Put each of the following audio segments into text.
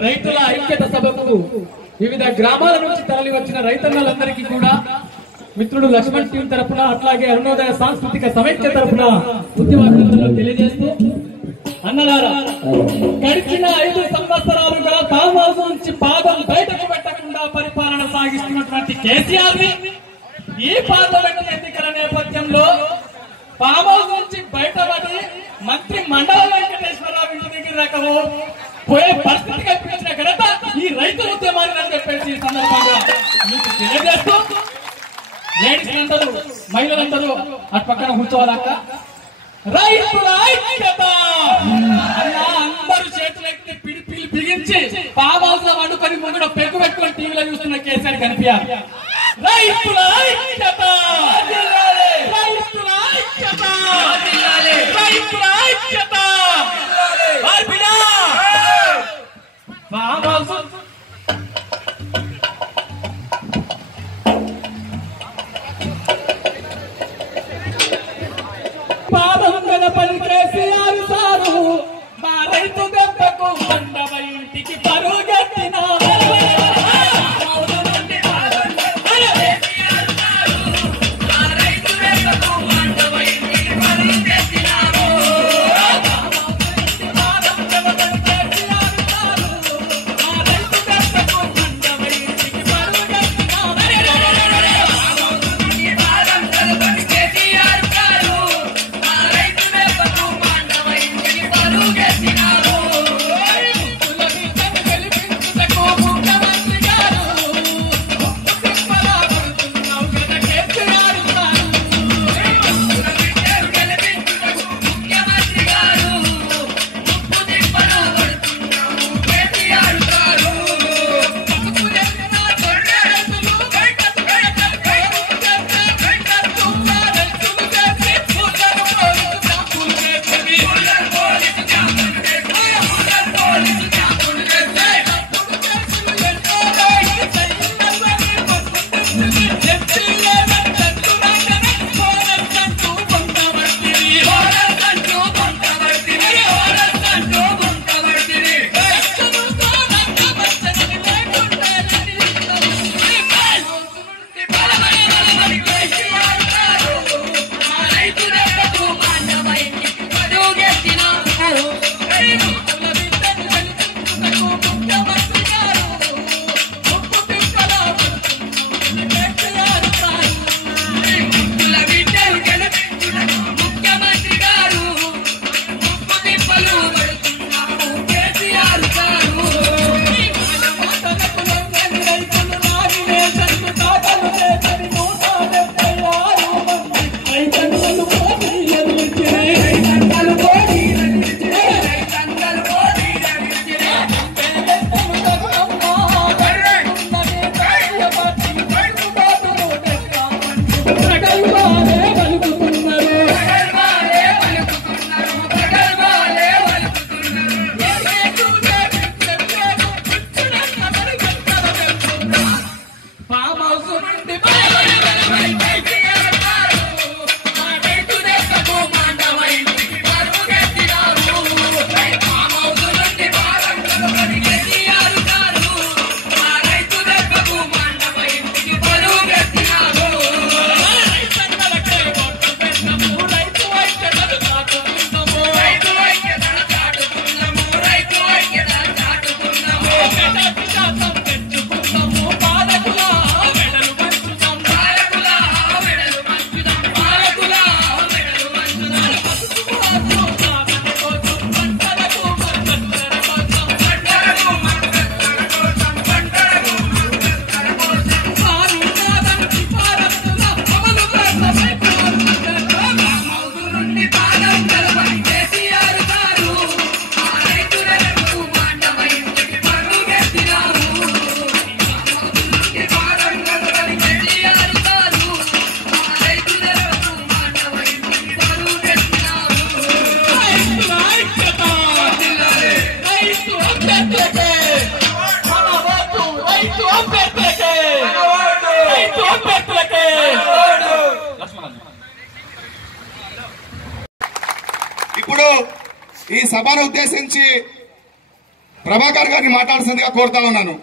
రైతుల ఐక్యత సభకు వివిధ గ్రామాల నుంచి తరలి వచ్చిన రైతన్నలందరికీ కూడా మిత్రుడు లక్ష్మణ్ టీం తరపున అట్లాగే అరుణోదయ సాంస్కృతిక సమైక్య తరపున ఉద్యమాలు తెలియజేస్తూ, అన్నలారా, గడిచిన 5 సంవత్సరాలుగా ఫామ్ హౌస్ నుంచి పాదం బయటకు పెట్టకుండా పరిపాలన సాగిస్తున్నటువంటి కేసీఆర్ ని ఈ పార్లమెంట్ ఎన్నికల నేపథ్యంలో ఫామ్ హౌస్ నుంచి బయటపడి మంత్రి మండల వెంకటేశ్వరరావు ఇంటి దగ్గర పోయే పరిస్థితి కల్పించిన ఘనత ఈ రైతుల ఉద్యమాన్ని అని చెప్పేసి ఈ సందర్భంగా మీకు తెలియజేస్తూ, లేడీస్ అందరూ మహిళలందరూ అటు పక్కన కూర్చోవాలక్క. రైతుల ఐక్యత అలా అందరూ చేతులెత్తి పిడిపిలు బిగించి ఫామ్ హౌస్ లో వండుకొని ముందు పెగ్గు పెట్టుకొని టీవీలో చూస్తున్న కేసీఆర్ కనిపించారు. రైతుల ఐక్యత, రైతుల ఐక్యత, రైతుల ఐక్యత. ఫామ్ హౌస్ పాదం గణపతి కేసీఆర్ సారు మా రైతు దెబ్బకు మండవ ఇంటికి పరుగెత్తిన ఇప్పుడు ఈ సభను ఉద్దేశించి ప్రభాకర్ గారిని మాట్లాడాల్సిందిగా కోరుతా ఉన్నాను.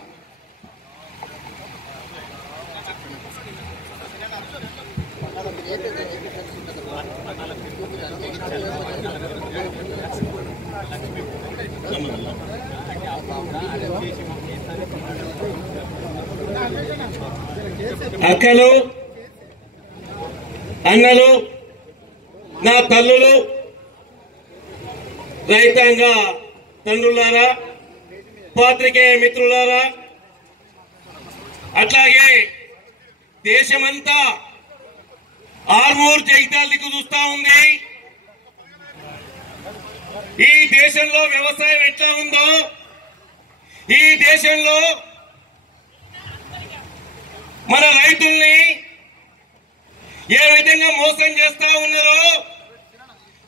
అక్కలు, అన్నలు, నా తల్లులు, రైతాంగ తండ్రులారా, పాత్రికేయ మిత్రులారా, అట్లాగే దేశమంతా ఆర్మూర్ జైతాల్ దిక్కు చూస్తా ఉంది. ఈ దేశంలో వ్యవసాయం ఎట్లా ఉందో, ఈ దేశంలో మన రైతుల్ని ఏ విధంగా మోసం చేస్తా ఉన్నారో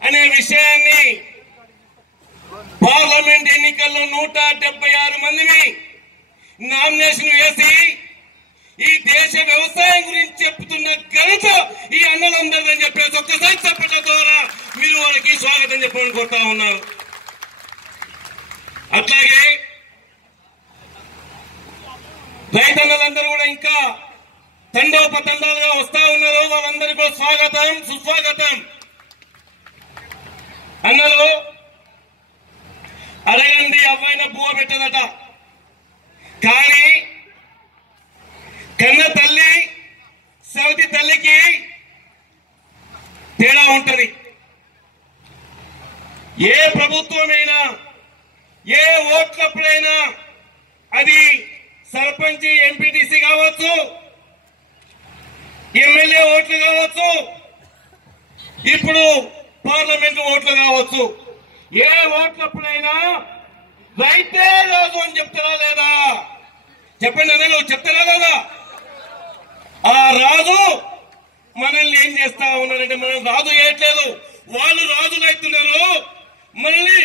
అనే విషయాన్ని పార్లమెంట్ ఎన్నికల్లో 176 మందిని నామినేషన్ వేసి ఈ దేశ వ్యవసాయం గురించి చెప్తున్న ఘనత ఈ అన్నలందరిదని చెప్పేసి ఒక్కసారి చెప్పడం ద్వారా మీరు వాళ్ళకి స్వాగతం చెప్పమని కోరుతా ఉన్నారు. అట్లాగే రైతన్నలందరూ కూడా ఇంకా తండోపతండాలుగా వస్తా ఉన్నారు. వాళ్ళందరికీ స్వాగతం, సుస్వాగతం. అన్నలు అడగండి అవ్వైన పువ్వ పెట్టదట, కానీ కన్న తల్లి సౌతి తల్లికి తేడా ఉంటది. ఏ ప్రభుత్వమైనా, ఏ ఓట్లప్పుడైనా, అది సర్పంచ్, ఎంపీటీసీ కావచ్చు, ఎమ్మెల్యే ఓట్లు కావచ్చు, ఇప్పుడు పార్లమెంట్ ఓట్లు కావచ్చు, ఏ ఓట్లప్పుడైనా రైతే రాజు అని చెప్తారా లేదా? చెప్పండి అన్నలు, చెప్తారా లేదా? ఆ రాజు మనల్ని ఏం చేస్తా ఉన్నారంటే, మనం రాజు చేయట్లేదు, వాళ్ళు రాజులు అవుతున్నారు, మనల్ని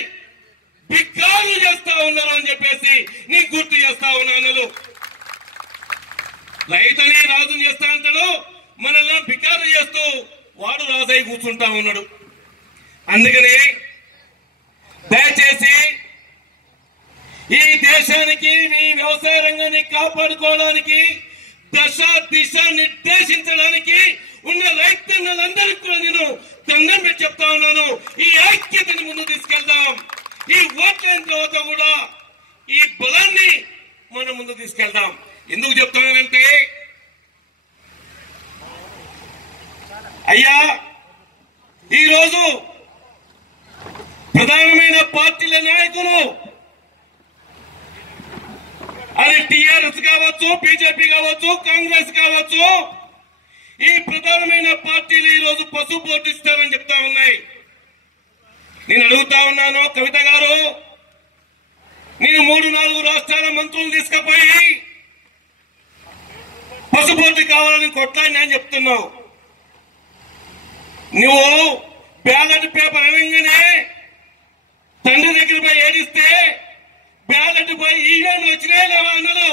బిక్కాలు చేస్తా ఉన్నారు అని చెప్పేసి నీకు గుర్తు చేస్తా ఉన్నా. అన్నలు రైతుని రాజుని చేస్తా అంటాడు, మనల్ని బిక్కాలు చేస్తూ వాడు రాజై కూర్చుంటా ఉన్నాడు. అందుకని దయచేసి ఈ దేశానికి, ఈ వ్యవసాయ రంగాన్ని కాపాడుకోవడానికి, దశ దిశ నిర్దేశించడానికి ఉన్న రైతన్నలందరికీ కూడా నేను దండం పెట్టి చెప్తా ఉన్నాను. ఈ ఐక్యతని ముందు తీసుకెళ్దాం. ఈ ఓట్లైన తర్వాత కూడా ఈ బలాన్ని మనం ముందు తీసుకెళ్దాం. ఎందుకు చెప్తున్నానంటే, అయ్యా ఈరోజు ప్రధానమైన పార్టీల నాయకులు, అది టీఆర్ఎస్ కావచ్చు, బీజేపీ కావచ్చు, కాంగ్రెస్ కావచ్చు, ఈ ప్రధానమైన పార్టీలు ఈరోజు పసుపు బోర్డు ఇస్తారని చెప్తా ఉన్నాయి. నేను అడుగుతా ఉన్నాను, కవిత గారు, నేను 3-4 రాష్ట్రాల మంత్రులు తీసుకుపోయి పసుపు బోర్డు కావాలని కొట్లాడినా అని చెప్తున్నావు. నువ్వు బ్యాలెట్ పేపర్ అనగానే తండ్రి దగ్గర పోయి ఏడిస్తే బ్యాలెట్ పోయి ఈవెన్ వచ్చినాయా లేవా? అన్నలు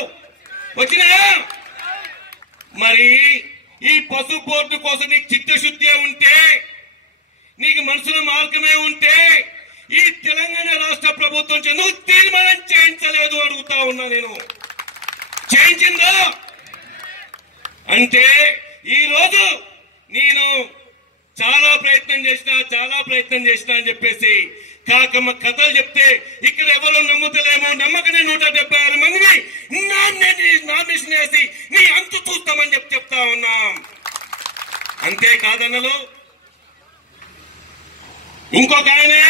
వచ్చినాయా? మరి ఈ పసుపు బోర్డు కోసం నీకు చిత్తశుద్ధి ఉంటే, నీకు మనసులో మార్గమే ఉంటే, ఈ తెలంగాణ రాష్ట్ర ప్రభుత్వం ఎందుకు తీర్మానం చేయించలేదు అడుగుతా ఉన్నా నేను. చేయించిందా? అంటే ఈ రోజు నేను చాలా ప్రయత్నం చేసినా అని చెప్పేసి కాకమ్మ కథలు చెప్తే ఇక్కడ ఎవరు నమ్ముతలేమో, నమ్మకనే 176 మందిని నామినేషన్ వేసి నీ అంతు చూస్తామని చెప్తా ఉన్నాం. అంతేకాదన్నలు, ఇంకొక ఆయనే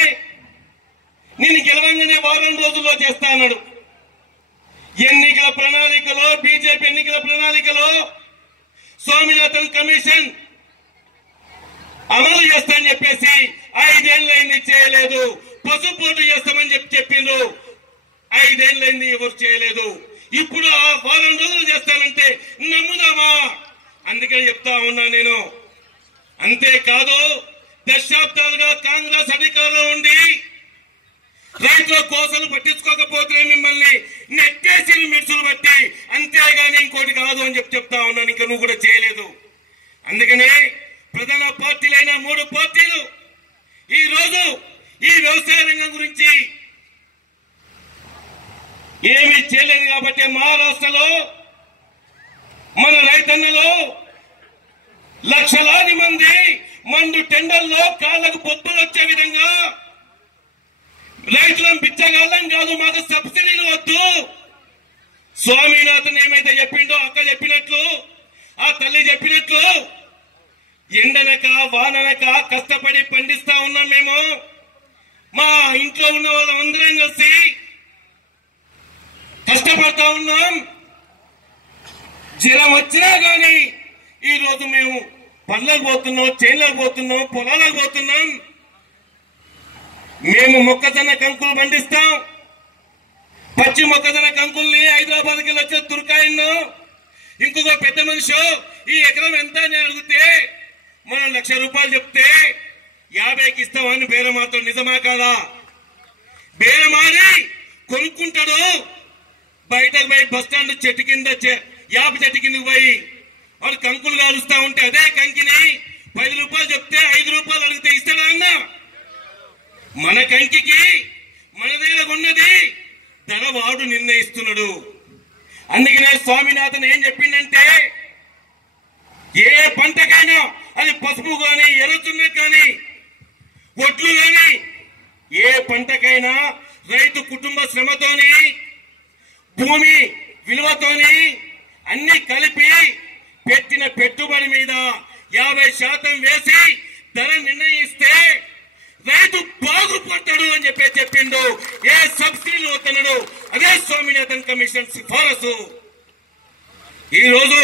నేను గెలవంగానే 1 రోజుల్లో చేస్తా అన్నాడు. ఎన్నికల ప్రణాళికలో, బీజేపీ ఎన్నికల ప్రణాళికలో స్వామినాథన్ కమిషన్ అమలు చేస్తామని చెప్పేసి 5 ఏళ్ళైంది చేయలేదు. పసుపు బోర్డు చేస్తామని చెప్పిండ్రు, 5 ఏళ్ళైంది ఎవరు చేయలేదు. ఇప్పుడు 1 రోజులు చేస్తానంటే నమ్ముదామా? అందుకని చెప్తా ఉన్నా నేను. అంతేకాదు, దశాబ్దాలుగా కాంగ్రెస్ అధికారంలో ఉండి రైతుల కోసలు పట్టించుకోకపోతే మిమ్మల్ని నెట్టేసి మిర్చులు బట్టి, అంతేగాని ఇంకోటి కాదు అని చెప్తా ఉన్నాను. ఇంకా నువ్వు కూడా చేయలేదు. అందుకనే ప్రధాన పార్టీలైన 3 పార్టీలు ఈ రోజు ఈ వ్యవసాయ రంగం గురించి ఏమీ చేయలేదు కాబట్టి మహారాష్ట్రలో మన రైతన్నలు లక్షలాది మంది మండు టెండర్లో కాళ్ళకు బొబ్బలు వచ్చే విధంగా రైతులను బిచ్చగాళ్ళం కాదు, మాకు సబ్సిడీలు వద్దు. స్వామినాథన్ ఏమైతే చెప్పిండో అక్క చెప్పినట్లు, ఆ తల్లి చెప్పినట్లు ఎండనక వాననక కష్టపడి పండిస్తా ఉన్నాం. మేము మా ఇంట్లో ఉన్న వాళ్ళందరం కలిసి కష్టపడతా ఉన్నాం. జ్వరం వచ్చినా గాని ఈ రోజు మేము పళ్ళకు పోతున్నాం, చేన్లకు పోతున్నాం, పొలాలకు పోతున్నాం. మేము మొక్కజొన్న కంకులు పండిస్తాం. పచ్చి మొక్కజొన్న కంకుల్ని హైదరాబాద్కి వెళ్ళి వచ్చే తుర్కాయను ఇంకొక పెద్ద మనిషి ఈ ఎకరం ఎంత అని అడిగితే మనం ₹1,00,000 చెప్తే 50కి ఇస్తామని బేరమాడతాడు. నిజమా కాదా? బేరమాడి కొనుక్కుంటాడు. బయటకు పోయి బస్టాండ్ చెట్టు కింద యాప చెట్టు కిందకి పోయి వాడు కంకులు కాలుస్తా ఉంటే అదే కంకిని ₹10 చెప్తే ₹5 అడిగితే ఇస్తాడా అన్న? మన కంకికి మన దగ్గర ఉన్నది ధర వాడు నిర్ణయిస్తున్నాడు. అందుకనే స్వామినాథన్ ఏం చెప్పిందంటే ఏ పంటకైనా అది పసుపు గాని ఎర్రచున్న గాని ఒడ్లు గాని ఏ పంటకైనా రైతు కుటుంబ శ్రమతోని భూమి విలువతోని అన్ని కలిపి పెట్టిన పెట్టుబడి మీద 50% వేసి ధర నిర్ణయిస్తే రైతు బాగుపడతాడు అని చెప్పిండు. ఏ సబ్సిడీలు వస్తున్నాడు అదే స్వామినాథన్ కమిషన్ సిఫారసు. ఈ రోజు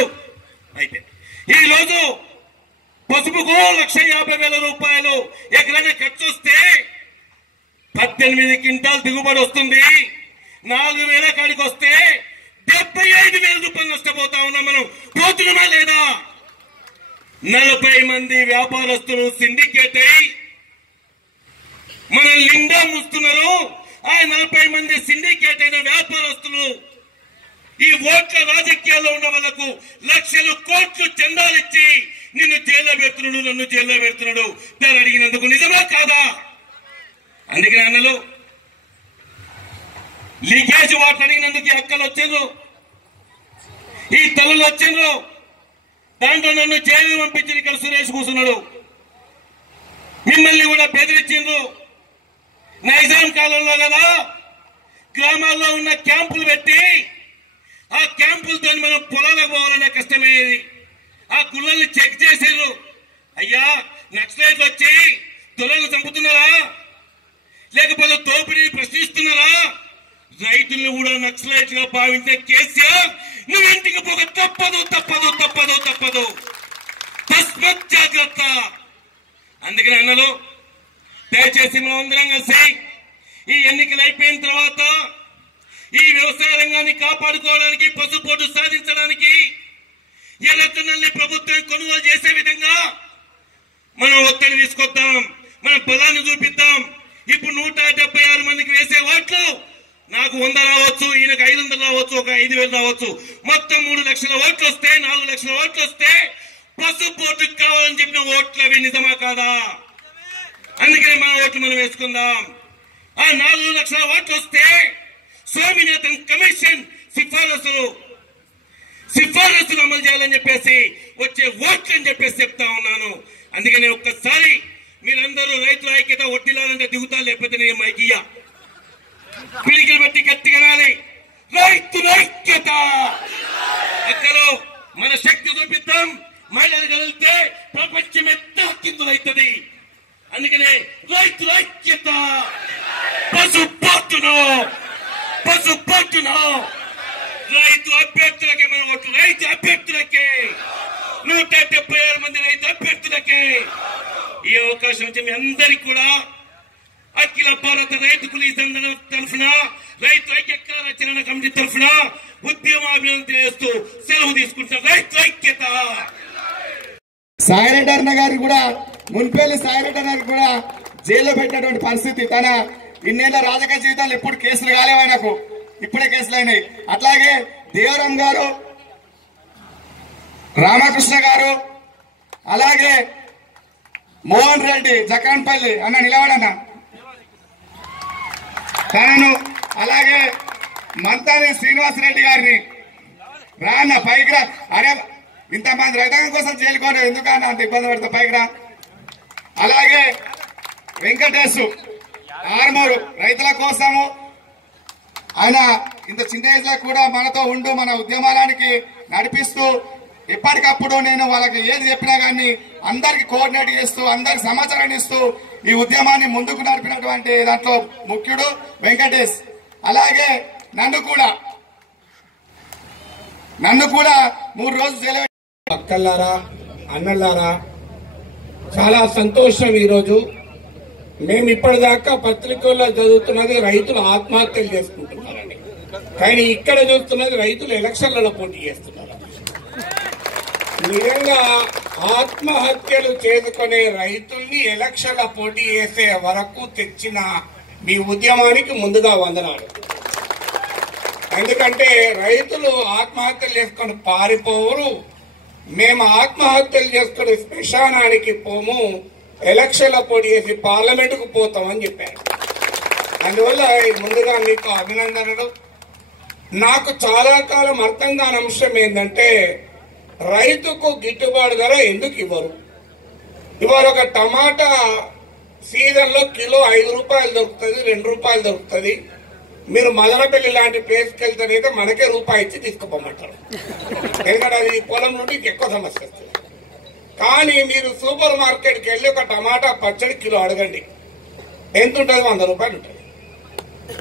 పసుపుకు ₹1,50,000 ఎకరైనా ఖర్చు వస్తే 18 క్వింటాల్ దిగుబడి వస్తుంది. 4,000 కాడికి వస్తే ₹75,000 నష్టపోతా ఉన్నాం. మనం పోతున్నామా లేదా? 40 మంది వ్యాపారస్తులు సిండికేట్ అయి మన లిండా ముస్తున్నారు. ఆ 40 మంది సిండికేట్ అయిన వ్యాపారస్తులు ఈ ఓట్ల రాజకీయాల్లో ఉన్న వాళ్లకు లక్షలు కోట్లు చందాలిచ్చి నిన్ను జైల్లో పెడుతున్నాడు, నన్ను జైల్లో పెడుతున్నాడు దాన్ని అడిగినందుకు. నిజమా కాదా? అందుకని అన్నలు లీకేజ్ వాటర్ అడిగినందుకు ఈ అక్కలు వచ్చిండ్రు, ఈ తల్లులు వచ్చిండ్రు. దాంట్లో నన్ను జైలు పంపించి ఇక్కడ సురేష్ కూర్చున్నాడు. మిమ్మల్ని కూడా బెదిరించిండ్రు. నైజాం కాలంలో కదా గ్రామాల్లో ఉన్న క్యాంపులు పెట్టి ఆ క్యాంపులతో మనం పొలాలకు పోవాలన్న కష్టమయ్యేది. ఆ గుళ్ళని చెక్ చేశారు. అయ్యా నక్సలైట్లు వచ్చి దొరలు చంపుతున్నారా లేకపోతే దోపిడీని ప్రశ్నిస్తున్నారా? రైతులను కూడా నక్సలైట్ గా భావించే కేసీఆర్ నువ్వు ఇంటికి పోక తప్పదు తప్పదు తప్పదు తప్పదు. తస్మత్ జాగ్రత్త. అందుకని అన్నలు దయచేసి మనం అందరం కలిసి ఈ ఎన్నికలు అయిపోయిన తర్వాత ఈ వ్యవసాయ రంగాన్ని కాపాడుకోవడానికి, పసుపోటు సాధించడానికి ఎర్రచొన్నల్ని ప్రభుత్వం కొనుగోలు చేసే విధంగా మనం ఒత్తిడి తీసుకొద్దాం, మన బలాన్ని చూపిద్దాం. ఇప్పుడు 176 మందికి వేసే ఓట్లు నాకు 100 రావచ్చు, ఈయనకు 500 రావచ్చు, ఒక 5,000 రావచ్చు. మొత్తం 3 లక్షల ఓట్లు వస్తే 4 లక్షల ఓట్లు వస్తే పసుపోటుకు కావాలని చెప్పిన ఓట్లు అవి నిజమా కాదా? అందుకని మన ఓట్లు మనం వేసుకుందాం. ఆ 4 లక్షల ఓట్లు వస్తే స్వామినాథన్ కమిషన్ సిఫారసులు అమలు చేయాలని చెప్పేసి వచ్చే ఓట్లు అని చెప్పేసి చెప్తా ఉన్నాను. అందుకని ఒక్కసారి మీరందరూ రైతుల ఐక్యత వడ్డీలాలంటే దిగుతా, లేకపోతే నేను మైకియ్యా. పిడికిలు బట్టి గట్టిగా రాలి రైతుల ఐక్యత. ఎక్కడో మన శక్తి చూపిద్దాం. మహిళలు కలిగితే ప్రపంచమే తలకిందులైతుంది. అందుకనే రైతుల ఐక్యత. పసుపోటును రైతు అభ్యర్థులకే మన ఓట్లు. రైతు అభ్యర్థులకే 176 మంది రైతు అభ్యర్థులకే ఈ అవకాశం ఇచ్చి మీ అందరికీ కూడా అఖిల భారత రైతు కూలీల తరఫున, రైతు ఐక్య రచన కమిటీ తరఫున ఉద్యమాభినందన చేస్తూ సెలవు తీసుకుంటాం. రైతు ఐక్యత. సాయిరెడ్డి అన్న గారికి కూడా, మున్పల్లి సాయిరెడ్డి అన్న గారికి కూడా జైల్లో పెట్టినటువంటి పరిస్థితి. తన ఇన్నేళ్ల రాజకీయ జీవితాలు ఎప్పుడు కేసులు కాలేవా? నాకు ఇప్పుడే కేసులు అయినాయి. అట్లాగే దేవరం గారు, రామకృష్ణ గారు, అలాగే మోహన్ రెడ్డి జక్రాన్పల్లి అన్న నిలబడన్న తనను, అలాగే మంతాని శ్రీనివాసరెడ్డి గారిని రాన్న పైకి రా. అరే ఇంతమంది రైతాంగం కోసం చేరుకోను ఎందుకన్నా అంత ఇబ్బంది పెడతా పైకి రా. అలాగే వెంకటేశ్ ఆర్మూరు రైతుల కోసము ఆయన ఇంత చిన్న ఏజ్ లో కూడా మనతో ఉంటూ మన ఉద్యమానికి నడిపిస్తూ ఎప్పటికప్పుడు నేను వాళ్ళకి ఏది చెప్పినా కానీ అందరికి కోఆర్డినేట్ చేస్తూ అందరికి సమాచారాన్ని ఇస్తూ ఈ ఉద్యమాన్ని ముందుకు నడిపినటువంటి దాంట్లో ముఖ్యుడు వెంకటేష్. అలాగే నన్ను కూడా 3 రోజులు జైలు. అక్కల్లారా అన్నల్లారా చాలా సంతోషం. ఈరోజు మేము ఇప్పటిదాకా పత్రికల్లో చదువుతున్నది రైతులు ఆత్మహత్యలు చేసుకుంటున్నారని, కానీ ఇక్కడ చూస్తున్నది రైతులు ఎలక్షన్లలో పోటీ చేస్తున్నారు. నిజంగా ఆత్మహత్యలు చేసుకునే రైతుల్ని ఎలక్షన్ల పోటీ చేసే వరకు తెచ్చిన మీ ఉద్యమానికి ముందుగా వందనాలు. ఎందుకంటే రైతులు ఆత్మహత్యలు చేసుకుని పారిపోవరు, మేము ఆత్మహత్యలు చేసుకుని శ్మశానానికి పోము, ఎలక్షన్ల పోటీ చేసి పార్లమెంటుకు పోతామని చెప్పారు. అందువల్ల ముందుగా మీకు అభినందనలు. నాకు చాలా కాలం అర్థం కాని అంశం ఏంటంటే రైతుకు గిట్టుబాటు ధర ఎందుకు ఇవ్వరు? ఇవాళ ఒక టమాటా సీజన్ లో కిలో 5 రూపాయలు దొరుకుతుంది, 2 రూపాయలు దొరుకుతుంది. మీరు మదనపల్లి లాంటి ప్లేస్కి వెళ్తానైతే మనకే రూపాయి ఇచ్చి తీసుకుపోమంటారు, ఎందుకంటే అది పొలం నుండి ఎక్కువ సమస్య వస్తుంది. కానీ మీరు సూపర్ మార్కెట్కి వెళ్ళి ఒక టమాటా పచ్చడి కిలో అడగండి, ఎంత ఉంటుంది? 100 రూపాయలు ఉంటుంది.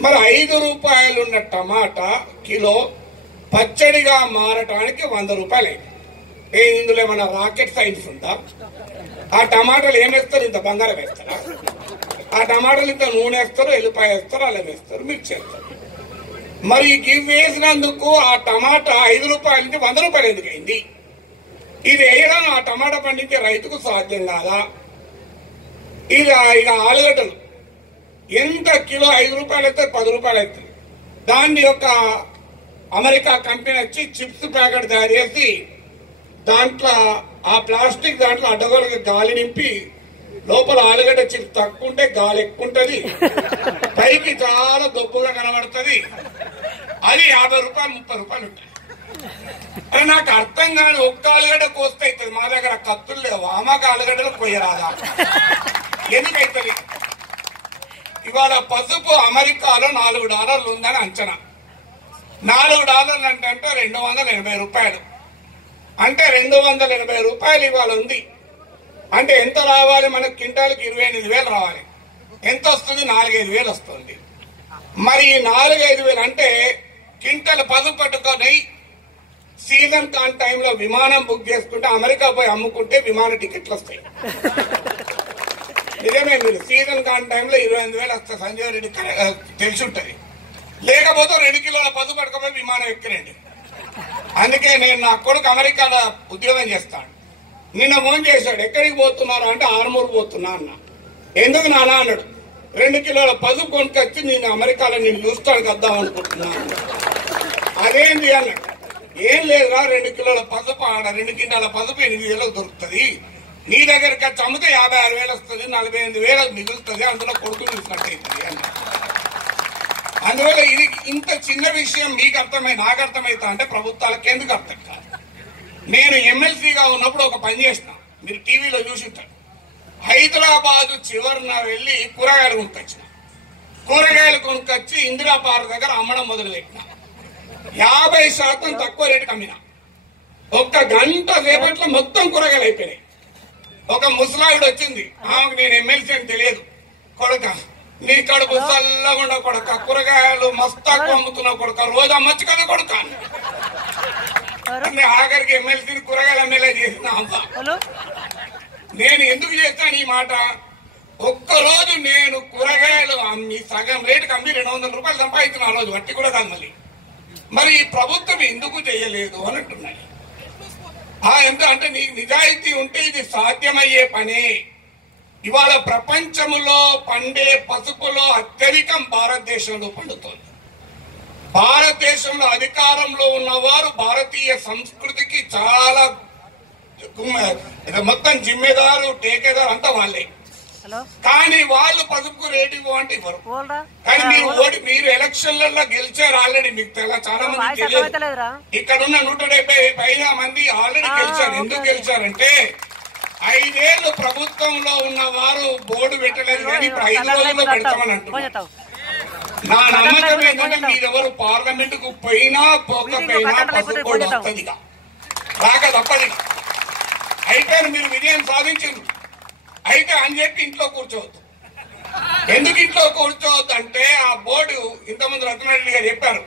మరి 5 రూపాయలు ఉన్న టమాటా కిలో పచ్చడిగా మారటానికి 100 రూపాయలు అయింది. ఇందులో ఏమన్నా రాకెట్ సైన్స్ ఉందా? ఆ టమాటాలు ఏమేస్తారు? ఇంత బంగారం వేస్తారా? ఆ టమాటాలు ఇంత నూనె వేస్తారు, ఎల్లిపాయ వేస్తారు, అల్లం వేస్తారు, మిర్చి వేస్తారు. మరి ఇవి వేసినందుకు ఆ టమాటా 5 రూపాయల నుంచి 100 రూపాయలు ఎందుకు అయింది? ఇది వేయడం ఆ టమాటా పండించే రైతుకు సాధ్యం కాదా? ఇక ఆలుగడ్డలు ఎంత కిలో 5 రూపాయలు అయితే 10 రూపాయలు అవుతుంది. దాన్ని యొక్క అమెరికా కంపెనీ వచ్చి చిప్స్ ప్యాకెట్ తయారు చేసి దాంట్లో ఆ ప్లాస్టిక్ దాంట్లో అడ్డగోలుగా గాలి నింపి లోపల ఆలుగడ్డ చిప్స్ తక్కువ ఉంటే గాలి ఎక్కువ ఉంటుంది, పైకి చాలా దొబ్బుగా కనబడుతుంది. అది 50 రూపాయలు 30 రూపాయలు ఉంటుంది. అని నాకు అర్థం కాని ఒక్క ఆలుగడ్డ కోస్తే అవుతుంది. మా దగ్గర కత్తులు లేవు, అమ్మక ఆలుగడ్డలు కొయ్యరాదా? ఎందుకైతుంది? ఇవాళ పసుపు అమెరికాలో $4 ఉందని అంచనా. $4 అంటే $280 రూపాయలు. అంటే 280 రూపాయలు ఇవాళ ఉంది. అంటే ఎంత రావాలి? మనకు క్వింటాల్కి 28,000 రావాలి. ఎంత వస్తుంది? 4-5 వస్తుంది. మరి ఈ 4-5 అంటే క్వింటల్ పసుపు పట్టుకొని సీజన్ కాన్ టైంలో విమానం బుక్ చేసుకుంటే అమెరికా పోయి అమ్ముకుంటే విమాన టికెట్లు వస్తాయి. నిజమే, మీరు సీజన్ కాన్ టైంలో 28,000 వస్తాయి. సంజయ్ రెడ్డి తెలిసి ఉంటుంది. లేకపోతే 2 కిలోల పసుపు పట్టుకపోయి విమానం ఎక్కిరండి. అందుకే నేను నా కొడుకు అమెరికాలో ఉద్యోగం చేస్తాడు. నిన్న ఫోన్ చేశాడు, ఎక్కడికి పోతున్నారు అంటే ఆర్మూరు పోతున్నా అన్న. ఎందుకు నాన్న అన్నాడు. 2 కిలోల పసుపు కొనుకొచ్చి నేను అమెరికాలో నేను చూస్తానికి వద్దాం అనుకుంటున్నాను. అదేంటి అన్నాడు. ఏం లేదురా, 2 కిలోల పసుపు ఆడ 2 క్వింటాల పసుపు 8,000 దొరుకుతుంది. నీ దగ్గరికి వచ్చి అమ్మితే 56,000 వస్తుంది, 48,000 మిగులుతుంది. అందులో కొడుకు చూసినట్టు అవుతుంది అన్నాడు. అందువల్ల ఇది ఇంత చిన్న విషయం మీకు అర్థమై నాకు అర్థమవుతా అంటే ప్రభుత్వాలకు ఎందుకు అర్థం కాదు? నేను ఎమ్మెల్సీగా ఉన్నప్పుడు ఒక పని చేసిన, మీరు టీవీలో చూసింటారు. హైదరాబాద్ చివరిన వెళ్లి కూరగాయలు కొనుక్కొచ్చిన. కూరగాయలు కొనుక్కొచ్చి ఇందిరా పార్క్ దగ్గర అమ్మడం మొదలు పెట్టిన. 50% తక్కువ రేటుకి అమ్మిన. 1 గంట సేపట్లో మొత్తం కూరగాయలు అయిపోయినాయి. ఒక ముసలావిడ వచ్చింది, ఆమెకు నేను ఎమ్మెల్సీ అని తెలియదు. కొడుక నీ కడుపు చల్లకుండా కొడుక, కూరగాయలు మస్తాకు అమ్ముతున్నావు కొడుక, రోజు అమ్మచ్చు కదా కొడుక. ఆఖరికి ఎమ్మెల్సీని కూరగాయలు ఎమ్మెల్యే చేసిన అమ్మ. నేను ఎందుకు చేస్తాను ఈ మాట? ఒక్కరోజు నేను కూరగాయలు అమ్మి సగం రేటుకి అమ్మి 200 రూపాయలు సంపాదించిన ఆ రోజు వట్టి కూడా కాదు. మరి ఈ ప్రభుత్వం ఎందుకు చేయలేదు అని అంటున్నాయి. ఎంత అంటే నీకు నిజాయితీ ఉంటే ఇది సాధ్యమయ్యే పనే. ఇవాళ ప్రపంచంలో పండే పసుపులో అత్యధికం భారతదేశంలో పండుతోంది. భారతదేశంలో అధికారంలో ఉన్నవారు భారతీయ సంస్కృతికి చాలా మొత్తం జిమ్మేదారు టేకేదారు అంతా వాళ్ళే. కానీ వాళ్ళు పసుపుకు రేటు ఇవ్వంటే ఇవ్వరు. కానీ మీరు ఎలక్షన్లలో గెలిచారు ఆల్రెడీ. మీకు చాలా మంది తెలియదు. ఇక్కడ ఉన్న 170 పైగా మంది ఆల్రెడీ గెలిచారు. ఎందుకు గెలిచారంటే 5 ఏళ్లు ప్రభుత్వంలో ఉన్న వారు బోర్డు పెట్టలేదు, కానీ ఇప్పుడు 5 రోజుల్లో పెడతామని అంటున్నారు. నా నమ్మకం ఏంటంటే మీరెవరు పార్లమెంట్ కు పోయినా పోకపోయినా పసుపు బోర్డు వస్తుంది, రాక తప్పది. అయితే మీరు విజయం సాధించారు. అయితే అని చెప్పి ఇంట్లో కూర్చోవద్దు. ఎందుకు ఇంట్లో కూర్చోవద్దు అంటే ఆ బోర్డు ఇంతకుముందు రత్నారెడ్డి గారు చెప్పారు,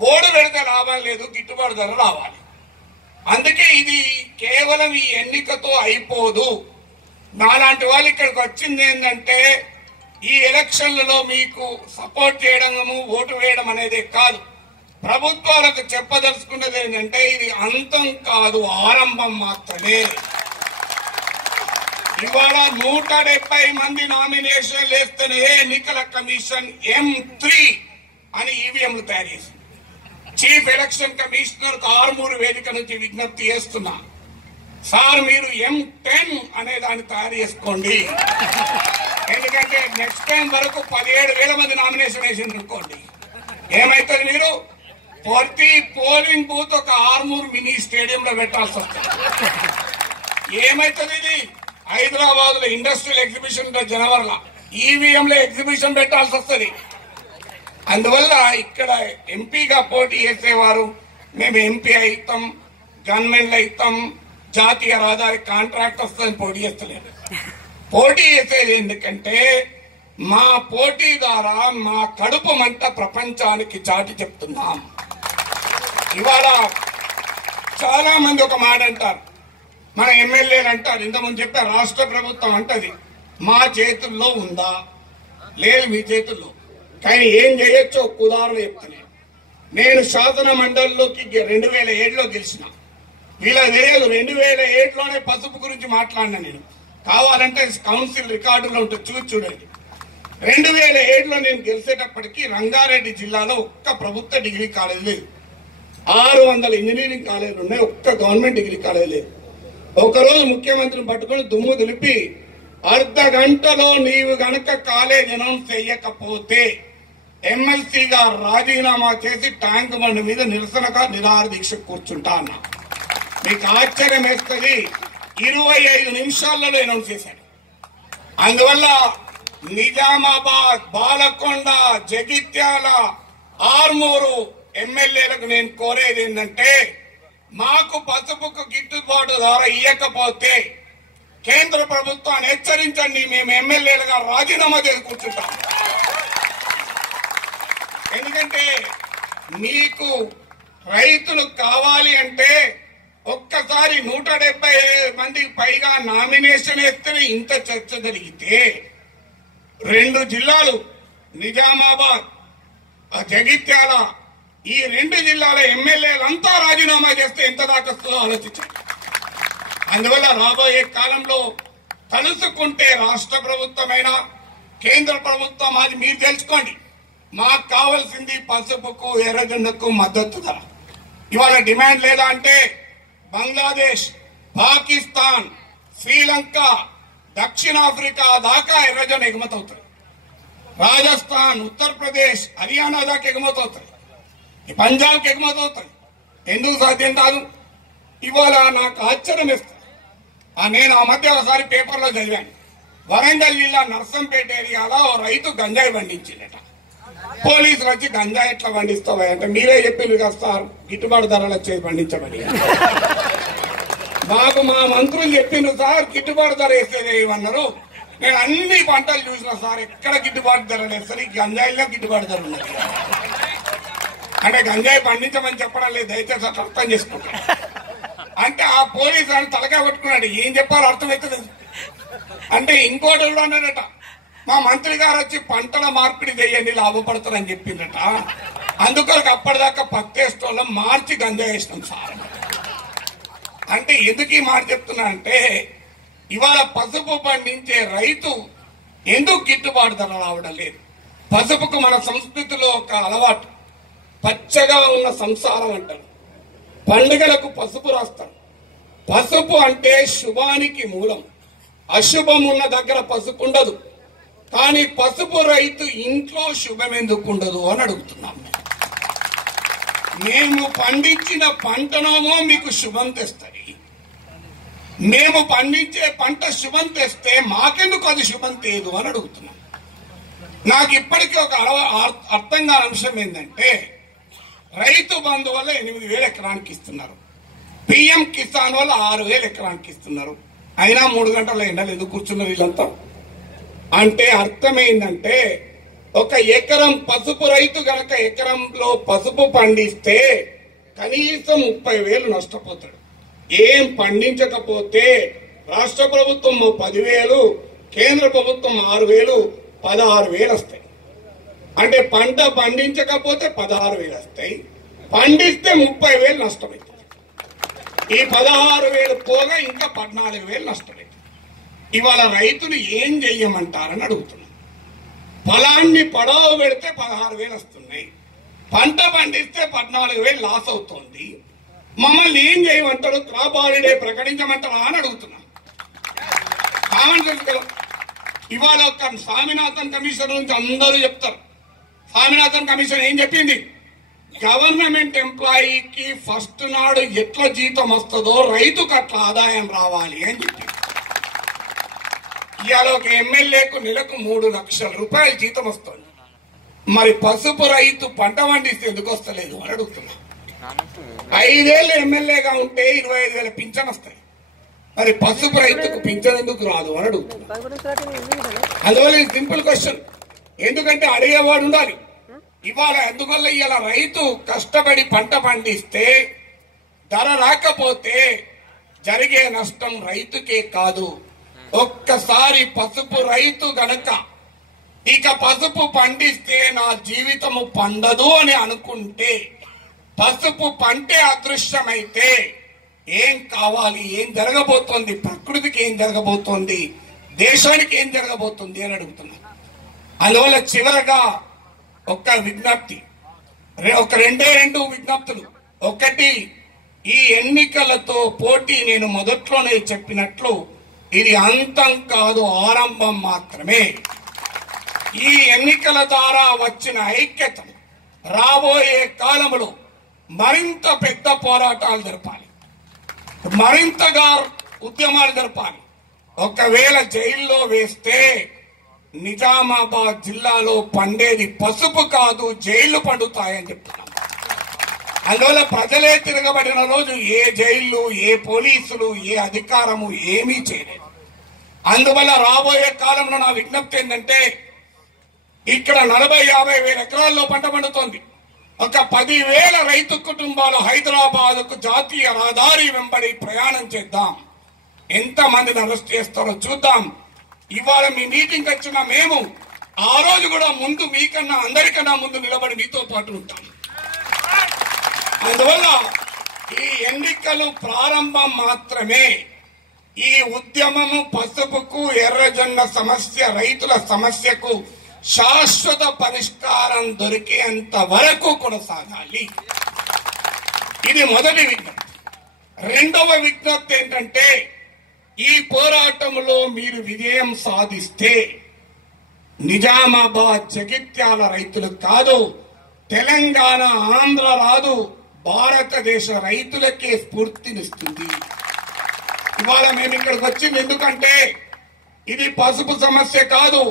బోర్డు పెడితే లాభం లేదు, గిట్టుబాటు ధర రావాలి. అందుకే ఇది కేవలం ఈ ఎన్నికతో అయిపోదు. నాలాంటి వాళ్ళు ఇక్కడికి వచ్చింది ఏంటంటే ఈ ఎలక్షన్లలో మీకు సపోర్ట్ చేయడము, ఓటు వేయడం అనేది కాదు. ప్రభుత్వాలకు చెప్పదలుచుకున్నది ఏంటంటే ఇది అంతం కాదు, ఆరంభం మాత్రమే. ఇవాళ 170 మంది నామినేషన్లు వేస్తేనే ఎన్నికల కమిషన్ M3 అని ఈవీఎంలు తయారు చేసింది. చీఫ్ ఎలక్షన్ కమిషనర్ ఆర్మూరు వేదిక నుంచి విజ్ఞప్తి చేస్తున్నా, సార్ మీరు M10 అనే దాన్ని తయారు చేసుకోండి. ఎందుకంటే నెక్స్ట్ టైం వరకు 17,000 మంది నామినేషన్ వేసింది అనుకోండి, ఏమైతుంది? మీరు ప్రతి పోలింగ్ బూత్ ఒక ఆర్మూరు మినీ స్టేడియంలో పెట్టాల్సి వస్తుంది. ఏమైతుంది? ఇది హైదరాబాద్ లో ఇండస్ట్రియల్ ఎగ్జిబిషన్ జనవరిలో ఈవీఎంలో ఎగ్జిబిషన్ పెట్టాల్సి వస్తుంది. అందువల్ల ఇక్కడ ఎంపీగా పోటీ చేసేవారు మేము ఎంపీ అవుతాం, గవర్నమెంట్ అవుతాం, జాతీయ రహదారి కాంట్రాక్ట్ వస్తుందని పోటీ చేస్తలేదు. పోటీ చేసేది ఎందుకంటే మా పోటీ ద్వారా మా కడుపు మంట ప్రపంచానికి చాటి చెప్తున్నాం. ఇవాళ చాలా మంది ఒక మాట అంటారు, మన ఎమ్మెల్యేలు అంటారు, ఇంతకుముందు చెప్పారు రాష్ట్ర ప్రభుత్వం అంటది మా చేతుల్లో ఉందా? లేదు మీ చేతుల్లో. కానీ ఏం చేయొచ్చో ఒక ఉదాహరణ చెప్తున్నాను. నేను శాసన మండలిలోకి 2007లో గెలిచిన. వీళ్ళ తెలియదు 2007లోనే పసుపు గురించి మాట్లాడినా నేను. కావాలంటే కౌన్సిల్ రికార్డులో ఉంటే చూడండి. 2007లో నేను గెలిచేటప్పటికి రంగారెడ్డి జిల్లాలో ఒక్క ప్రభుత్వ డిగ్రీ కాలేజ్ లేదు, 600 ఇంజనీరింగ్ కాలేజీలు ఉన్నాయి, ఒక్క గవర్నమెంట్ డిగ్రీ కాలేజ్ లేదు. ఒకరోజు ముఖ్యమంత్రిని పట్టుకుని దుమ్ము దులిపి అర్ధ గంటలో నీవు గనక కాలేజ్ అనౌన్స్ చేయకపోతే ఎమ్మెల్సీగా రాజీనామా చేసి ట్యాంక్ బండ్ మీద నిరసనగా నిరాహార దీక్ష కూర్చుంటా అన్నా. మీకు ఆశ్చర్యం వేస్తుంది, 25 నిమిషాలలో అనౌన్స్ చేశాడు. అందువల్ల నిజామాబాద్, బాలకొండ, జగిత్యాల, ఆర్మూరు ఎమ్మెల్యేలకు నేను కోరేది ఏంటంటే మాకు పసుపుకు గిట్టుబాటు ధర ఇవ్వకపోతే కేంద్ర ప్రభుత్వాన్ని హెచ్చరించండి, మేము ఎమ్మెల్యేలుగా రాజీనామా చేసి కూర్చుంటాం. ఎందుకంటే మీకు రైతులు కావాలి అంటే ఒక్కసారి 170 మందికి పైగా నామినేషన్ వేస్తేనే ఇంత చర్చ జరిగితే 2 జిల్లాలు నిజామాబాద్, జగిత్యాల, ఈ 2 జిల్లాల ఎమ్మెల్యేలంతా రాజీనామా చేస్తే ఎంత దాకా వస్తుందో ఆలోచించండి. అందువల్ల రాబోయే కాలంలో తలుసుకుంటే రాష్ట్ర ప్రభుత్వమైనా కేంద్ర ప్రభుత్వం అది మీరు తెలుసుకోండి. మాకు కావాల్సింది పసుపుకు, ఎర్రజెండకు మద్దతు ధర. ఇవాళ డిమాండ్ లేదా అంటే బంగ్లాదేశ్, పాకిస్తాన్, శ్రీలంక, దక్షిణాఫ్రికా దాకా ఎర్రజెండ ఎగుమతి అవుతుంది. రాజస్థాన్, ఉత్తరప్రదేశ్, హర్యానా దాకా ఎగుమతి అవుతుంది. పంజాబ్కి ఎగుమతి అవుతుంది. ఎందుకు సాధ్యం కాదు? ఇవాళ నాకు ఆశ్చర్యం ఇస్తుంది. నేను ఆ మధ్య ఒకసారి పేపర్లో చదివాను, వరంగల్ జిల్లా నర్సంపేట ఏరియాలో రైతు గంజాయి పండించిందట. పోలీసులు వచ్చి గంజాయి ఎట్లా పండిస్తావా అంటే మీరే చెప్పింది కదా సార్ గిట్టుబాటు ధరలు వచ్చేది పండించమని. మాకు మా మంత్రులు చెప్పిండ్రు సార్ గిట్టుబాటు ధర వేసేది ఏమన్నారు. నేను అన్ని పంటలు చూసిన సార్ ఎక్కడ గిట్టుబాటు ధరలు వేస్తారు, ఈ గంజాయిలో గిట్టుబాటు ధర ఉన్నది. అంటే గంజాయి పండించమని చెప్పడం లేదు, దయచేసి అట్లా అర్థం చేసుకుంటాను. అంటే ఆ పోలీసు అని తలకాయ పట్టుకున్నాడు, ఏం చెప్పాలో అర్థమవుతుంది. అంటే ఇంకోటి కూడా అన్నాడట, మా మంత్రి గారు వచ్చి పంటల మార్పిడి చేయండి లాభపడతారని చెప్పిందట. అందుకొరకు అప్పటిదాకా పత్తేస్తోళ్ళం మార్చి గంజాయి వేసినాం సార్. అంటే ఎందుకు ఈ మాట చెప్తున్నా అంటే ఇవాళ పసుపు పండించే రైతు ఎందుకు గిట్టుబాటు ధర రావడం లేదు. పసుపుకు మన సంస్కృతిలో ఒక అలవాటు, పచ్చగా ఉన్న సంసారం అంటారు. పండుగలకు పసుపు రాస్తారు. పసుపు అంటే శుభానికి మూలం. అశుభం ఉన్న దగ్గర పసుపు ఉండదు, కానీ పసుపు రైతు ఇంట్లో శుభం ఎందుకు ఉండదు అని అడుగుతున్నాం. మేము పండించిన పంటనేమో మీకు శుభం తెస్తాయి, మేము పండించే పంట శుభం తెస్తే మాకెందుకు అది శుభం తేదు అని అడుగుతున్నాం. నాకు ఇప్పటికీ ఒక అర్థం కాని అంశం ఏంటంటే, రైతు బంధు వల్ల 8,000 ఎకరానికి ఇస్తున్నారు, పిఎం కిసాన్ వల్ల 6,000 ఎకరానికి ఇస్తున్నారు, అయినా 3 గంటల ఎండలు ఎందుకు కూర్చున్నారు వీళ్ళంతా అంటే అర్థం ఏంటంటే, ఒక ఎకరం పసుపు రైతు గనక ఎకరంలో పసుపు పండిస్తే కనీసం 30,000 నష్టపోతాడు. ఏం పండించకపోతే రాష్ట్ర ప్రభుత్వం 10,000, కేంద్ర ప్రభుత్వం 6,000, 16,000 వస్తాయి. అంటే పంట పండించకపోతే 16,000 వస్తాయి, పండిస్తే 30,000 నష్టమవుతుంది. ఈ 16,000 పోగా ఇంకా 14,000 నష్టమవుతుంది. ఇవాళ రైతులు ఏం చెయ్యమంటారని అడుగుతున్నాం. పొలాన్ని పడవ పెడితే 16,000 వస్తున్నాయి, పంట పండిస్తే 14,000 లాస్ అవుతోంది. మమ్మల్ని ఏం చేయమంటారు? క్రాప్ హాలిడే ప్రకటించమంటారా అని అడుగుతున్నా. కామన్ సెన్స్ కదా. ఇవాళ ఒక స్వామినాథన్ కమిషన్ నుంచి అందరూ చెప్తారు. స్వామినాథన్ కమిషన్ ఏం చెప్పింది? గవర్నమెంట్ ఎంప్లాయీకి ఫస్ట్ నాడు ఎట్లా జీతం వస్తుందో రైతుకు అట్లా ఆదాయం రావాలి అని చెప్పింది. ఇవాళ ఒక ఎమ్మెల్యేకు నెలకు 3 లక్షల రూపాయలు జీతం వస్తుంది. మరి పసుపు రైతు పంట పండిస్తే ఎందుకు వస్తలేదు అని అడుగుతున్నా. 5 ఏళ్ళు ఎమ్మెల్యేగా ఉంటే 25,000 పింఛన్ వస్తాయి, మరి పసుపు రైతుకు పింఛన్ ఎందుకు రాదు అని అడుగుతున్నా. అందువల్ల ఇది సింపుల్ క్వశ్చన్, ఎందుకంటే అడిగేవాడు ఉండాలి. ఇవాళ ఎందువల్ల ఇవాళ రైతు కష్టపడి పంట పండిస్తే ధర రాకపోతే జరిగే నష్టం రైతుకే కాదు. ఒక్కసారి పసుపు రైతు గనక ఇక పసుపు పండిస్తే నా జీవితము పండదు అని అనుకుంటే, పసుపు పంటే అదృశ్యమైతే ఏం కావాలి? ఏం జరగబోతోంది? ప్రకృతికి ఏం జరగబోతోంది? దేశానికి ఏం జరగబోతుంది అని అడుగుతున్నా. అందువల్ల చివరగా ఒక్క విజ్ఞప్తి, ఒక 2 విజ్ఞప్తులు. ఒకటి, ఈ ఎన్నికలతో పోటీ నేను మొదట్లోనే చెప్పినట్లు ఇది అంతం కాదు, ఆరంభం మాత్రమే. ఈ ఎన్నికల ద్వారా వచ్చిన ఐక్యత రాబోయే కాలంలో మరింత పెద్ద పోరాటాలు జరపాలి, మరింతగా ఉద్యమాలు జరపాలి. ఒకవేళ జైల్లో వేస్తే నిజామాబాద్ జిల్లాలో పండేది పసుపు కాదు, జైళ్లు పండుతాయని చెప్తున్నాం. అందువల్ల ప్రజలే తిరగబడిన రోజు ఏ జైళ్లు, ఏ పోలీసులు, ఏ అధికారము ఏమీ చేయలేదు. అందువల్ల రాబోయే కాలంలో నా విజ్ఞప్తి ఏంటంటే, ఇక్కడ 40-50 వేల ఎకరాల్లో పంట పండుతోంది. ఒక 10,000 రైతు కుటుంబాలు హైదరాబాద్కు జాతీయ రహదారి వెంబడి ప్రయాణం చేద్దాం. ఎంతమందిని అరెస్ట్ చేస్తారో చూద్దాం. ఇవాళ మీ మీటింగ్ వచ్చిన మేము ఆ రోజు కూడా ముందు మీకన్నా అందరికన్నా ముందు నిలబడి మీతో పాటు ఉంటాం. అందువల్ల ఈ ఎన్నికలు ప్రారంభం మాత్రమే. ఈ ఉద్యమము పసుపుకు, ఎర్రజొన్న సమస్య, రైతుల సమస్యకు శాశ్వత పరిష్కారం దొరికేంత వరకు కొనసాగాలి. ఇది మొదటి విజ్ఞప్తి. రెండవ విజ్ఞప్తి ఏంటంటే, ఈ పోరాటంలో మీరు విజయం సాధిస్తే నిజామాబాద్, జగిత్యాల రైతులు కాదు, తెలంగాణ, ఆంధ్ర రాదు, భారతదేశ రైతులకే స్ఫూర్తినిస్తుంది. ఇవాళ మేము ఇక్కడికి వచ్చింది ఎందుకంటే, ఇది పసుపు సమస్య కాదు,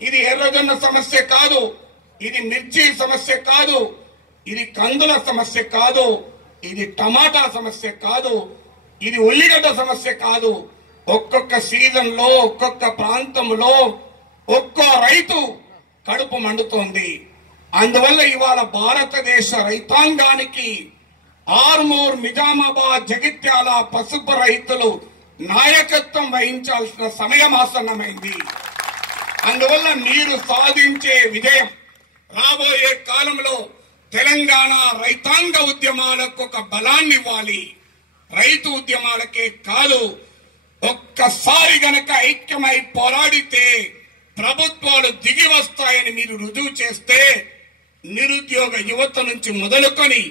ఇది ఎర్రజొన్న సమస్య కాదు, ఇది మిర్చి సమస్య కాదు, ఇది కందుల సమస్య కాదు, ఇది టమాటా సమస్య కాదు, ఇది ఉల్లిగడ్డ సమస్య కాదు. ఒక్కొక్క సీజన్ లో, ఒక్కొక్క ప్రాంతంలో ఒక్కో రైతు కడుపు మండుతోంది. అందువల్ల ఇవాళ భారతదేశ రైతాంగానికి ఆర్మూర్, నిజామాబాద్, జగిత్యాల పసుపు రైతులు నాయకత్వం వహించాల్సిన సమయం ఆసన్నమైంది. అందువల్ల మీరు సాధించే విజయం రాబోయే కాలంలో తెలంగాణ రైతాంగ ఉద్యమాలకు ఒక బలాన్ని ఇవ్వాలి. రైతు ఉద్యమాలకే కాదు, ఒక్కసారి గనక ఐక్యమై పోరాడితే ప్రభుత్వాలు దిగి వస్తాయని మీరు రుజువు చేస్తే, నిరుద్యోగ యువత నుంచి మొదలుకొని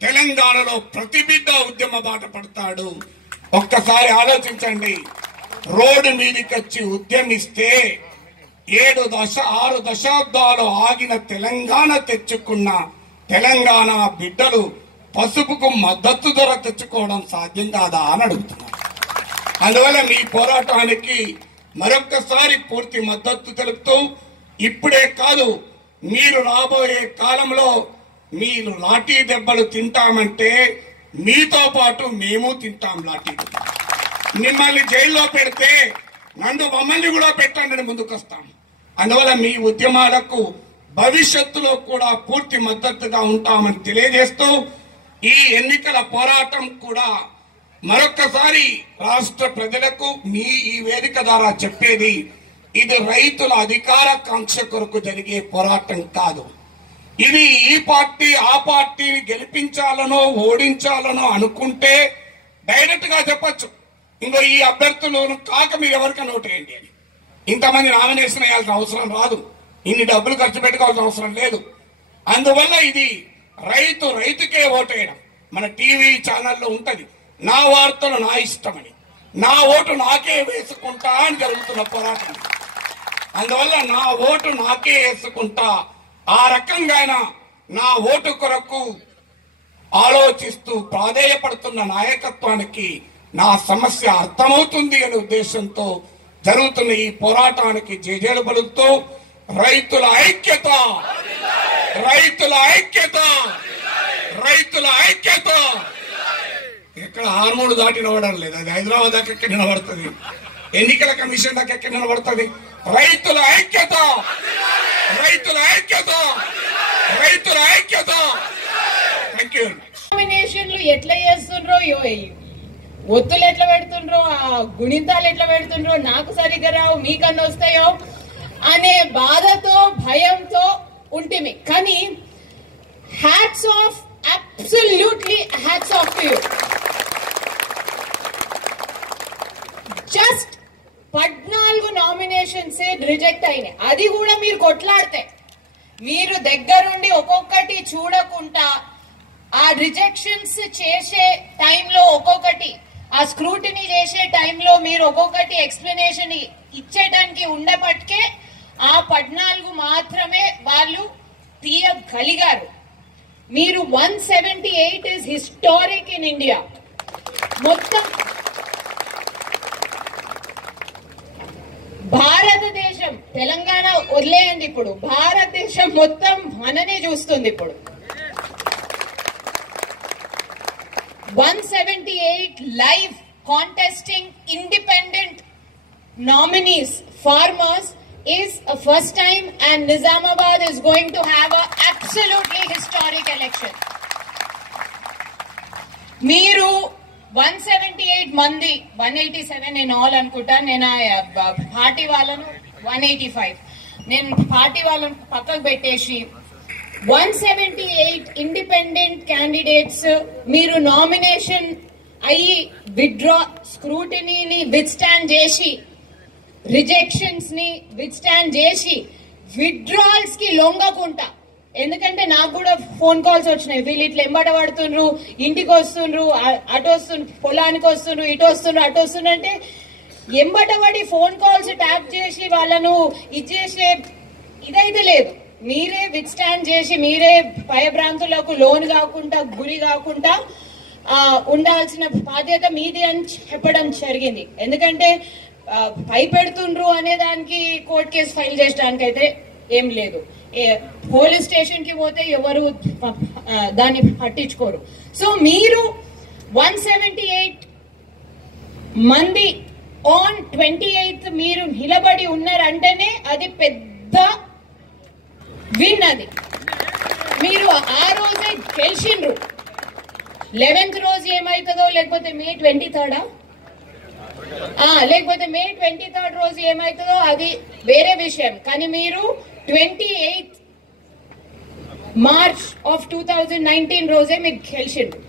తెలంగాణలో ప్రతి బిడ్డ ఉద్యమ బాట పడతాడు. ఒక్కసారి ఆలోచించండి. రోడ్డు మీదకి వచ్చి ఉద్యమిస్తే 6 దశాబ్దాలు ఆగిన తెలంగాణ తెచ్చుకున్న తెలంగాణ బిడ్డలు పసుపుకు మద్దతు ధర తెచ్చుకోవడం సాధ్యం కాదా అని అడుగుతున్నారు. అందువల్ల మీ పోరాటానికి మరొక్కసారి పూర్తి మద్దతు తెలుపుతూ, ఇప్పుడే కాదు మీరు రాబోయే కాలంలో మీరు లాఠీ దెబ్బలు తింటామంటే మీతో పాటు మేము తింటాం లాఠీ. మిమ్మల్ని జైల్లో పెడితే మమ్మల్ని కూడా పెట్టండి ముందుకు వస్తాం. అందువల్ల మీ ఉద్యమాలకు భవిష్యత్తులో కూడా పూర్తి మద్దతుగా ఉంటామని తెలియజేస్తూ, ఈ ఎన్నికల పోరాటం కూడా మరొక్కసారి రాష్ట్ర ప్రజలకు మీ ఈ వేదిక ద్వారా చెప్పేది, ఇది రైతుల అధికార కాంక్ష కొరకు జరిగే పోరాటం కాదు. ఇది ఈ పార్టీ ఆ పార్టీని గెలిపించాలనో ఓడించాలనో అనుకుంటే డైరెక్ట్ గా చెప్పచ్చు, ఇంకో ఈ అభ్యర్థులు కాక మీరు ఎవరికైనా ఓటేయండి అని. ఇంతమంది నామినేషన్ వేయాల్సిన అవసరం రాదు, ఇన్ని డబ్బులు ఖర్చు పెట్టుకోవాల్సిన అవసరం లేదు. అందువల్ల ఇది రైతుకే ఓటేయడం. మన టీవీ ఛానల్లో ఉంటది, నా వార్తలు నా ఇష్టమని, నా ఓటు నాకే వేసుకుంటా అని జరుగుతున్న పోరాటం. అందువల్ల నా ఓటు నాకే వేసుకుంటా, ఆ రకంగా నా ఓటు కొరకు ఆలోచిస్తూ ప్రాధేయపడుతున్న నాయకత్వానికి నా సమస్య అర్థమవుతుంది అనే ఉద్దేశంతో జరుగుతున్న ఈ పోరాటానికి జేజేలు పలుకుతూ, రైతుల ఐక్యత, రైతుల ఐక్యత, రైతుల ఐక్యత. ఎక్కడ హార్మోన్ దాటి నిలబడడం లేదు, అది హైదరాబాద్ దాకా ఎక్కడ నిలబడుతుంది, ఎన్నికల కమిషన్ దాకా ఎక్కడ నిలబడుతుంది. రైతుల ఐక్యత, రైతుల ఐక్యత, రైతుల ఐక్యత. Thank you. నామినేషన్లు ఎట్లా చేస్తుండ్రో, ఒత్తులు ఎట్లా పెడుతుండ్రో, ఆ గుణితాలు ఎట్లా పెడుతుండ్రో, నాకు సరిగ్గా రావు మీకన్నా వస్తాయో అనే బాధతో భయంతో ఉంటిమి. కానీ hats off, absolutely hats off to you. Just 14 nominations reject అయినాయి, అది కూడా మీరు కొట్లాడితే. మీరు దగ్గరుండి ఒక్కొక్కటి చూడకుండా ఆ రిజెక్షన్స్ చేసే టైంలో ఒక్కొక్కటి, ఆ స్క్రూటినీ చేసే టైంలో మీరు ఒక్కొక్కటి ఎక్స్ప్లెనేషన్ ఇచ్చేటానికి ఉండబట్టే ఆ 14 మాత్రమే వాళ్ళు తీయగలిగారు. మీరు 178 ఇస్ హిస్టారిక్ ఇన్ ఇండియా. మొత్తం భారతదేశం, తెలంగాణ వదిలేయండి, ఇప్పుడు భారతదేశం మొత్తం మననే చూస్తుంది. ఇప్పుడు 178 live contesting independent nominees, farmers, is a first time, and Nizamabad is going to have a absolutely historic election. Meeru 178 మంది, 187 in all అనుకుంటా. నేను పార్టీ వాళ్ళను 185, నేను పార్టీ వాళ్ళను పక్కకు పెట్టేసి 178 ఇండిపెండెంట్ క్యాండిడేట్స్ మీరు నామినేషన్ అయ్యి విత్డ్రా, స్క్రూటినీని విత్స్టాండ్ చేసి, రిజెక్షన్స్ ని విత్స్టాండ్ చేసి, విత్డ్రాల్స్ కి లొంగకుండా. ఎందుకంటే నాకు కూడా ఫోన్ కాల్స్ వచ్చినాయి, వీళ్ళు ఇట్లా ఎంబట పడుతుండ్రు, ఇంటికి వస్తుండ్రు, అటు వస్తుండ్రు, పొలానికి వస్తుండ్రు, ఇటు వస్తుండ్రు, అటు వస్తుండ్రు అంటే ఎంబట పడి ఫోన్ కాల్స్ ట్యాప్ చేసి వాళ్ళను ఇచ్చేసే ఇదైతే లేదు. మీరే విత్స్టాండ్ చేసి, మీరే భయభ్రాంతులకు లోను కాకుండా, గురి కాకుండా ఉండాల్సిన బాధ్యత మీది అని చెప్పడం జరిగింది. ఎందుకంటే భయపెడుతుండ్రు అనే దానికి కోర్టు కేసు ఫైల్ చేయడానికి అయితే ఏం లేదు. పోలీస్ స్టేషన్ కి పోతే ఎవరు దాన్ని పట్టించుకోరు. సో మీరు 178 మంది ఆన్ 28th మీరు నిలబడి ఉన్నారంటేనే అది పెద్ద విన్. అది మీరు ఆ రోజే గెలిచిండ్రు. 11th రోజు ఏమైతుందో, లేకపోతే May 23rd, లేకపోతే May 23rd రోజు ఏమైతుందో అది వేరే విషయం. కానీ మీరు 28th March of 2019 రోజే మీరు గెలిచిండ్రు.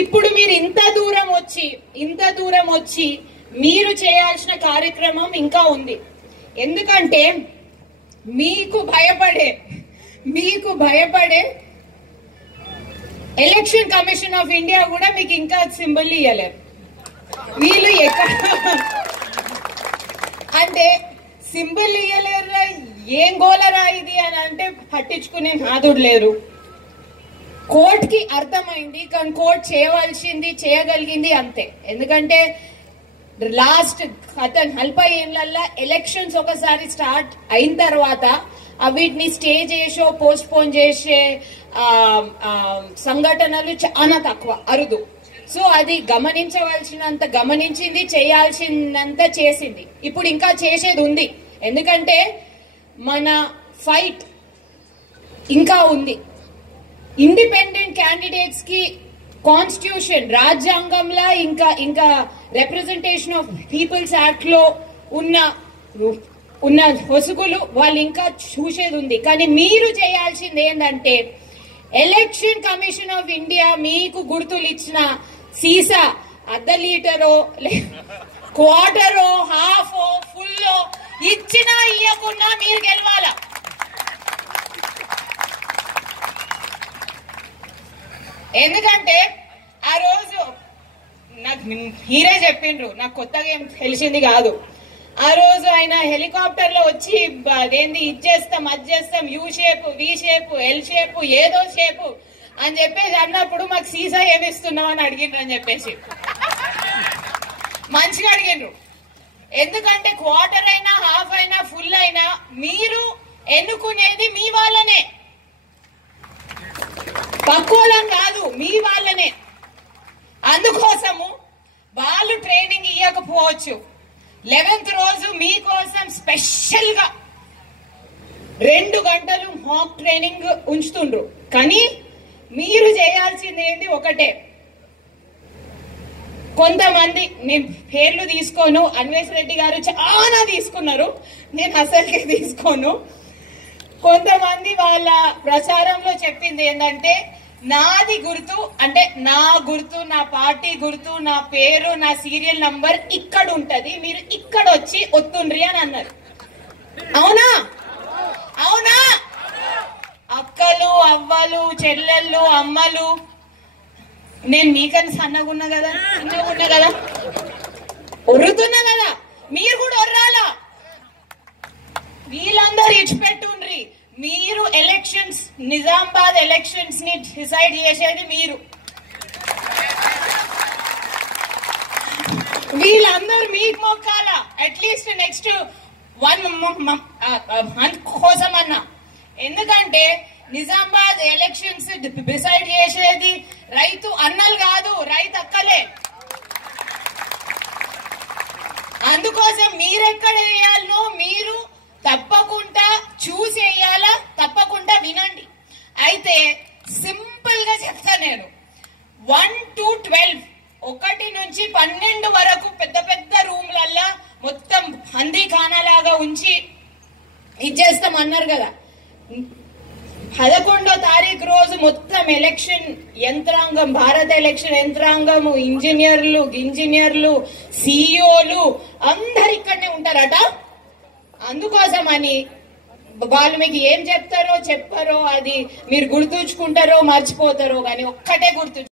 ఇప్పుడు మీరు ఇంత దూరం వచ్చి మీరు చేయాల్సిన కార్యక్రమం ఇంకా ఉంది. ఎందుకంటే మీకు భయపడే ఎలక్షన్ కమిషన్ ఆఫ్ ఇండియా కూడా మీకు ఇంకా సింబల్ ఇవ్వలేరు. వీళ్ళు ఎక్కడ అంటే సింబల్ ఇయ్యలేరురా, ఏం గోలరా ఇది అని అంటే పట్టించుకునే నాదుడు లేరు. కోర్టుకి అర్థమైంది, కానీ కోర్టు చేయవలసింది చేయగలిగింది అంతే. ఎందుకంటే లాస్ట్ 40 ఏళ్లలో ఎలక్షన్స్ ఒకసారి స్టార్ట్ అయిన తర్వాత వీటిని స్టే చేసో పోస్ట్ పోన్ చేసే సంఘటనలు చాలా తక్కువ, అరుదు. సో అది గమనించవలసినంత గమనించింది, చేయాల్సినంత చేసింది. ఇప్పుడు ఇంకా చేసేది ఉంది, ఎందుకంటే మన ఫైట్ ఇంకా ఉంది. ఇండిపెండెంట్ క్యాండిడేట్స్ కి కాన్స్టిట్యూషన్ రాజ్యాంగంలో ఇంకా రిప్రజెంటేషన్ ఆఫ్ పీపుల్స్ యాక్ట్ లో ఉన్న హొసుగులు వాళ్ళు ఇంకా చూసేది ఉంది. కానీ మీరు చేయాల్సింది ఏంటంటే ఎలక్షన్ కమిషన్ ఆఫ్ ఇండియా మీకు గుర్తులు ఇచ్చిన సీసా ½ లీటరో క్వార్టరో హాఫో ఫుల్లో ఇచ్చినా ఇయ్యకున్నా మీరు గెలవాలా. ఎందుకంటే ఆ రోజు నాకు మీరే చెప్పిండ్రు, నాకు కొత్తగా ఏం తెలిసింది కాదు. ఆ రోజు ఆయన హెలికాప్టర్ లో వచ్చి అదేంది ఇచ్చేస్తాం అది చేస్తాం, U shape V shape L shape ఏదో షేప్ అని చెప్పేసి అన్నప్పుడు మాకు సీసా ఏమిస్తున్నావు అని అడిగిండ్రు అని చెప్పేసి మంచిగా అడిగిండ్రు. ఎందుకంటే క్వార్టర్ అయినా హాఫ్ అయినా ఫుల్ అయినా మీరు ఎన్నుకునేది మీ వాళ్ళనే, పక్కోళ్ళం కాదు, మీ వాళ్ళనే. అందుకోసము వాళ్ళు ట్రైనింగ్ ఇవ్వకపోవచ్చు. 11th రోజు మీకోసం స్పెషల్ గా 2 గంటలు మాక్ ట్రైనింగ్ ఉంచుతుండ్రు. కానీ మీరు చేయాల్సింది ఏంటి ఒకటే. కొంతమంది నేను పేర్లు తీసుకోను, అన్వేష్ రెడ్డి గారు చాలా తీసుకున్నారు, నేను అసలుకే తీసుకోను. కొంతమంది వాళ్ళ ప్రచారంలో చెప్పింది ఏంటంటే నాది గుర్తు అంటే నా గుర్తు, నా పార్టీ గుర్తు, నా పేరు, నా సీరియల్ నంబర్ ఇక్కడ ఉంటది, మీరు ఇక్కడ వచ్చి ఒత్తుండ్రి అని అన్నారు. అవునా అవునా? అక్కలు అవ్వలు చెల్లెళ్ళు అమ్మలు, నేను మీకని సన్నగున్నా కదా, చిన్నగున్నా కదా, ఒర్రుతున్నా కదా, మీరు కూడా ఒర్రాలా. వీళ్ళందరూ ఇచ్చిపెట్టుండ్రి. మీరు ఎలక్షన్స్, నిజామాబాద్ ఎలక్షన్స్ ని డిసైడ్ చేసేది మీరు. వీళ్ళందరూ మీకు మొక్కాల అట్లీస్ట్ నెక్స్ట్ 1 మంత్ కోసం అన్నా. ఎందుకంటే నిజామాబాద్ ఎలక్షన్స్ డిసైడ్ చేసేది రైతు అన్నలు కాదు, రైతు అక్కలే. అందుకోసం మీరెక్కడ వేయాలనో మీరు తప్పకుండా చూసేయాలా, తప్పకుండా వినండి. అయితే సింపుల్ గా చెప్తా నేను. 1 to 12, 1 నుంచి 12 వరకు పెద్ద పెద్ద రూమ్లల్లా మొత్తం హందీఖానాలాగా ఉంచి ఇచ్చేస్తాం అన్నారు కదా. 11వ తారీఖు రోజు మొత్తం ఎలక్షన్ యంత్రాంగం, భారత ఎలక్షన్ యంత్రాంగం, ఇంజనీర్లు సిఇఓలు అందరు ఇక్కడనే ఉంటారట. అందుకోసమని వాళ్ళు మీకు ఏం చెప్తారో చెప్పారో అది మీరు గుర్తుంచుకుంటారో మర్చిపోతారో, కానీ ఒక్కటే గుర్తు